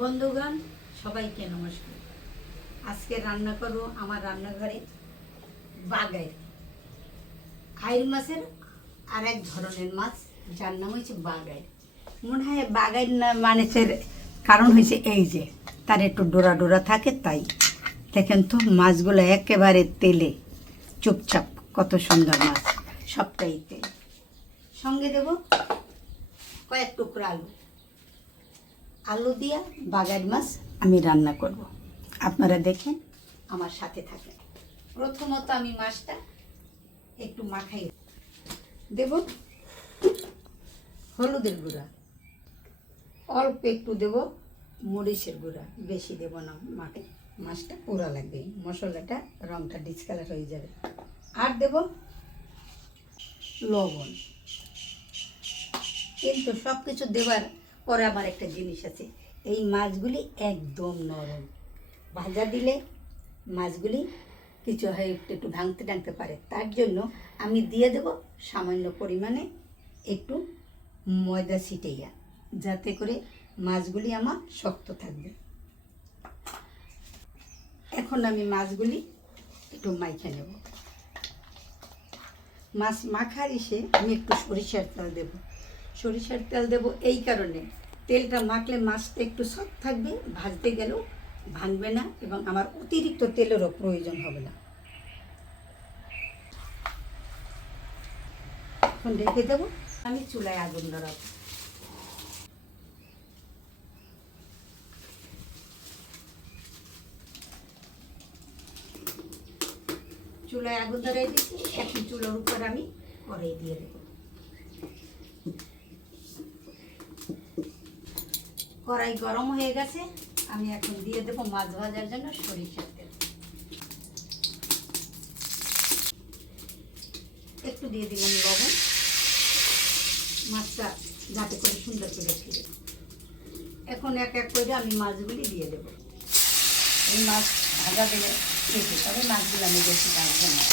বন্ধুগণ সবাইকে নমস্কার। আজকে রান্না করব আমার রান্নাঘরে বাগাইর আইর মাছের আর এক ধরনের মাছ, যার নাম হচ্ছে বাগাইর। মনে হয় বাগাইর না মানুষের কারণ হয়েছে এই যে তার একটু ডোরা ডোরা থাকে, তাই দেখেন তো মাছগুলো একেবারে তেলে চুপচাপ, কত সুন্দর মাছ, সবটাই তেল। সঙ্গে দেব কয়েক টুকরা আলু দিয়া বাগাইর মাছ আমি রান্না করব। আপনারা দেখেন, আমার সাথে থাকেন। প্রথমত আমি মাছটা একটু মাখাই দেব। হলুদের গুঁড়া অল্প একটু দেব, মরিচের গুঁড়া বেশি দেব না, মাখে মাছটা পোড়া লাগবে, মশলাটা রংটা ডিসকালার হয়ে যাবে। আর দেব লবণ। কিন্তু সব কিছু দেওয়ার পরে আমার একটা জিনিস আছে, এই মাছগুলি একদম নরম, ভাজা দিলে মাছগুলি কিছু হয় একটু ভাঙতে টাঙতে পারে, তার জন্য আমি দিয়ে দেব সামান্য পরিমাণে একটু ময়দা ছিটাইয়া, যাতে করে মাছগুলি আমার শক্ত থাকবে। এখন আমি মাছগুলি একটু মাইখে নেব। মাছ মাখার এসে আমি একটু সরিষার তেল দেব। সরিষার তেল দেব এই কারণে, তেলটা মাখলে মাছটা একটু সফট থাকবে, ভাজতে গেলেও ভাঙবে না এবং আমার অতিরিক্ত তেলেরও প্রয়োজন হবে না। এখন রেখে দেবো, আমি চুলায় আগুন ধরাবো। চুলায় আগুন ধরাই দিচ্ছি। এখন চুলার উপর আমি কড়াই দিয়ে দেবো। কড়াই গরম হয়ে গেছে, আমি এখন দিয়ে দেবো মাছ ভাজার জন্য সরিষার তেল। একটু দিয়ে দিলাম লবণ, মাছটা যাতে করে সুন্দর করে ফিরে। এখন এক এক করে আমি মাছগুলি দিয়ে দেবো। এই মাছ ভাজা দিলে খেতে, তবে মাছগুলো আমি বেশি ভাজবো না।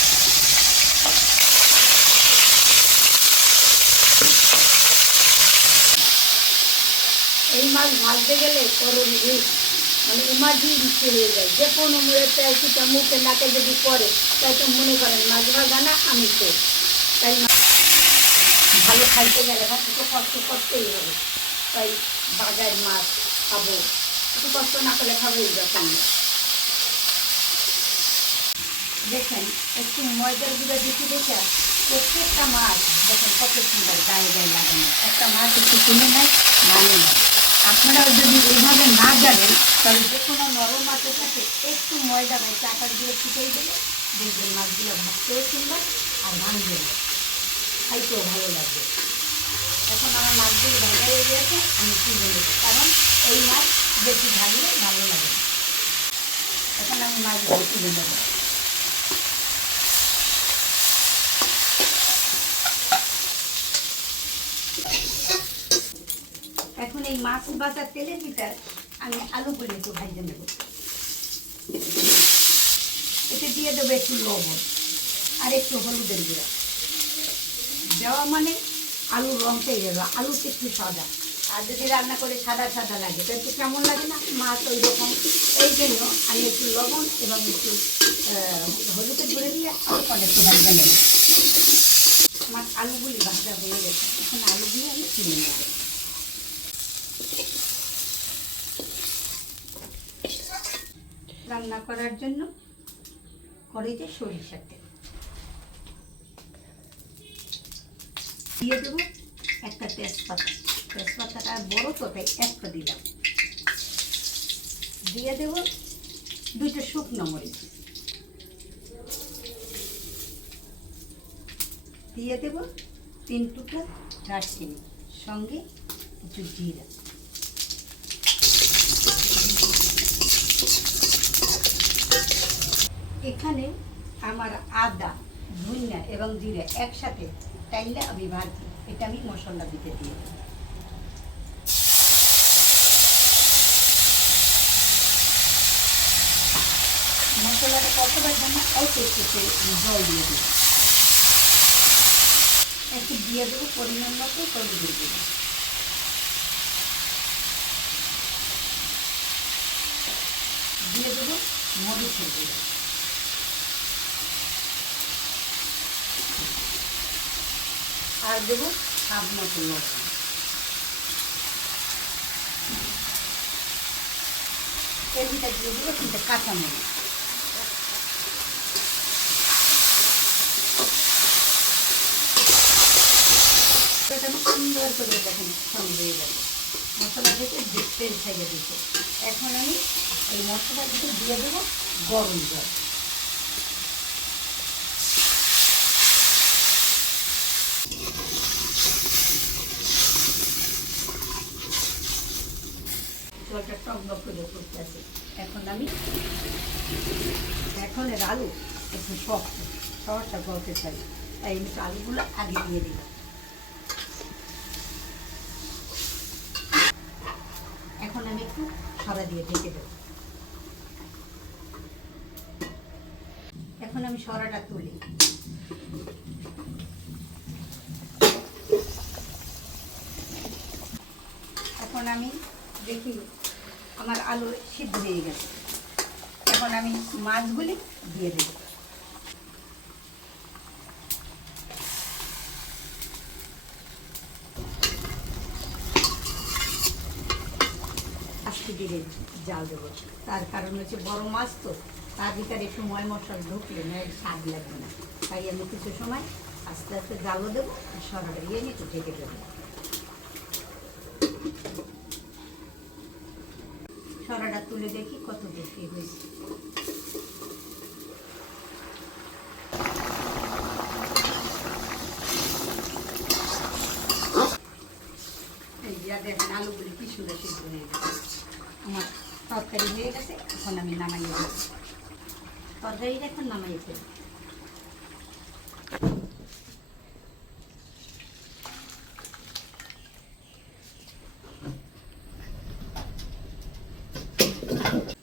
এই মাছ ভাজতে গেলে মানে উমাজি ইচ্ছে হয়ে যায়, যে কোনো মুড়েতে কিছুটা মুখে নাকে যদি পড়ে, তাই তো মনে করেন মাছ ভাজা না আমি তো। তাই ভালো খাইতে গেলে একটু কষ্ট করতেই হবে, তাই বাজার মাছ খাবো, একটু কষ্ট না করলে খাবো এই ব্যাপার। দেখেন একটু ময়দার গুঁড়া দিচ্ছি, দেখে প্রত্যেকটা মাছ দেখেন কত সুন্দর গায়ে গায়ে লাগানো। একটা মাছ একটু কিনে নেয়, মানে নেয়। আপনারা যদি এইভাবে না জানেন, তাহলে যে কোনো নরম মাছের সাথে একটু ময়দা বা চাটার দিয়ে ছিটাই দেবে, দেখবেন মাছগুলো ভাজতেও সুন্দর আর ভাঙবে না, খাইতেও ভালো লাগবে। এখন আমার মাছগুলো ভাজা হয়ে গিয়েছে, আমি তুলে নেব, কারণ এই মাছ বেশি ভাজলে ভালো লাগে না। এখন আমি মাছগুলো তুলে নেব। এখন এই মাছ ভাজার তেলের ভিতর আমি আলুগুলো একটু ভাজে নেব। এতে দিয়ে দেবো একটু লবণ আর একটু হলুদের গুঁড়া। দেওয়া মানে আলুর রঙটাই যাবে, আলুতে একটু সাদা। আর যদি রান্না করে সাদা সাদা লাগে তো একটু কেমন লাগে না, মাছ ওই রকম। এই জন্য আমি একটু লবণ এবং একটু হলুদের গুঁড়ো দিয়ে অল্প একটু ভাজা নেব। আমার আলুগুলি ভাজা হয়ে গেছে, এখন আলুগুলি আমি তুলে নেব। রান্না করার জন্য কড়াইতে সরিষার তেল দিয়ে দেবো, একটা তেজপাতা, তেজপাতাটা বড় তো তাই একটা দিলাম। দিয়ে দেব দুইটা শুকনো মরিচ, দিয়ে দেব 3 টুকরা দারচিনি, সঙ্গে একটু জিরা। এখানে আমার আদা, ধনিয়া এবং জিরা একসাথে টাইলে আমি ভাজি, এটা আমি মশলা দিতে দিয়ে দেব। মশলাটা কতবার জন্য অল্প একটু জল দিয়ে দেব। একটু দিয়ে দেবো পরিমাণ মতো হলুদের গুঁড়ো। দিয়ে দেবো মরিচের গুঁড়ো, আর দেবো স্বাদ মতো লবণ। এর ভিতরে দিয়ে দেবো কিন্তু কাঁচামরিচ। এটা সুন্দর করে দেখেন সঙ্গে হয়ে যাবে। মশলা থেকে তেল ছেড়ে দিতে এখন আমি এই মশলা থেকে দিয়ে দেবো গরম জল। জলটা টকবক করে করতেছে। এখন আমি এখন এর আলু একটু শক্ত সহজটা গলতে চাই, তাই আমি আলুগুলো আগে দিয়ে দিলাম। এখন আমি একটু সাদা দিয়ে ঢেকে দেব। এখন আমি সরাটা তুলি। এখন আমি দেখি আমার আলু সিদ্ধ হয়ে গেছে। এখন আমি মাছগুলি দিয়ে দেব। আজকে দিয়ে জাল দেবো, তার কারণ হচ্ছে বড় মাছ তো, তার ভিতরে একটু ময় মশলা ঢুকলে না স্বাদ লাগবে না, তাই আমি কিছু সময় আস্তে আস্তে জালও দেবো আর সরাটা দিয়ে একটু ঢেকে দেবো। সরাটা তুলে দেখি কত বেশি হয়েছে। এই যে দেখেন আলুগুলি কি সুন্দর সিদ্ধ হয়ে গেছে। আমার তরকারি হয়ে গেছে, এখন আমি নামাইয়ে দেবো। তরকারিটা এখন নামাইয়ে ফেলি।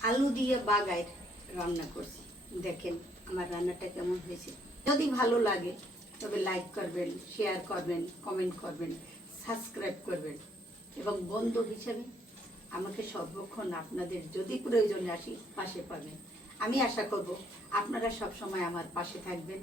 আলু দিয়ে বাগায় রান্না করছি, দেখেন আমার রান্নাটা কেমন হয়েছে। যদি ভালো লাগে তবে লাইক করবেন, শেয়ার করবেন, কমেন্ট করবেন, সাবস্ক্রাইব করবেন এবং বন্ধু হিসেবে আমাকে সর্বক্ষণ আপনাদের যদি প্রয়োজনে আসি পাশে পাবেন। আমি আশা করব আপনারা সবসময় আমার পাশে থাকবেন।